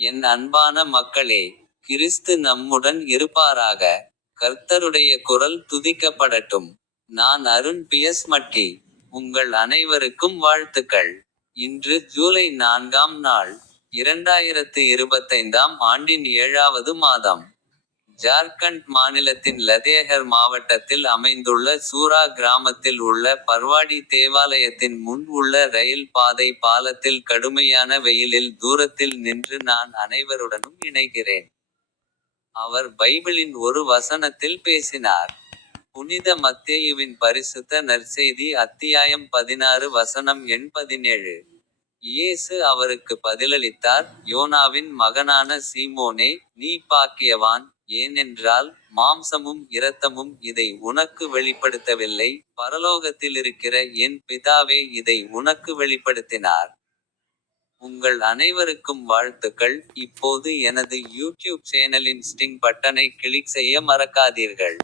என் அன்பான மக்களே கிறிஸ்து நம்முடன் இருப்பாராக. கர்த்தருடைய குரல் துதிக்கப்படட்டும். நான் அருண் பியஸ் மட்டி உங்கள் அனைவருக்கும் வாழ்த்துக்கள். இன்று ஜூலை நான்காம் நாள் இரண்டாயிரத்து இருபத்தைந்தாம் ஆண்டின் ஏழாவது மாதம். ஜார்க்கண்ட் மாநிலத்தின் லதேஹர் மாவட்டத்தில் அமைந்துள்ள சூரா கிராமத்தில் உள்ள பர்வாடி தேவாலயத்தின் முன் உள்ள ரயில் பாதை பாலத்தில் கடுமையான வெயிலில் தூரத்தில் நின்று நான் அனைவருடனும் இணைகிறேன். அவர் பைபிளின் ஒரு வசனத்தில் பேசினார். புனித மத்தேயுவின் பரிசுத்த நற்செய்தி அத்தியாயம் பதினாறு வசனம் எண் பதினேழு. இயேசு அவருக்கு பதிலளித்தார் யோனாவின் மகனான சீமோனே நீ பாக்கியவான் ஏனென்றால் மாம்சமும் இரத்தமும் இதை உனக்கு வெளிப்படுத்தவில்லை. பரலோகத்திலிருக்கிற என் பிதாவே இதை உனக்கு வெளிப்படுத்தினார். உங்கள் அனைவருக்கும் வாழ்த்துக்கள். இப்போது எனது யூடியூப் சேனலின் ஸ்டிங் பட்டனை கிளிக் செய்ய மறக்காதீர்கள்.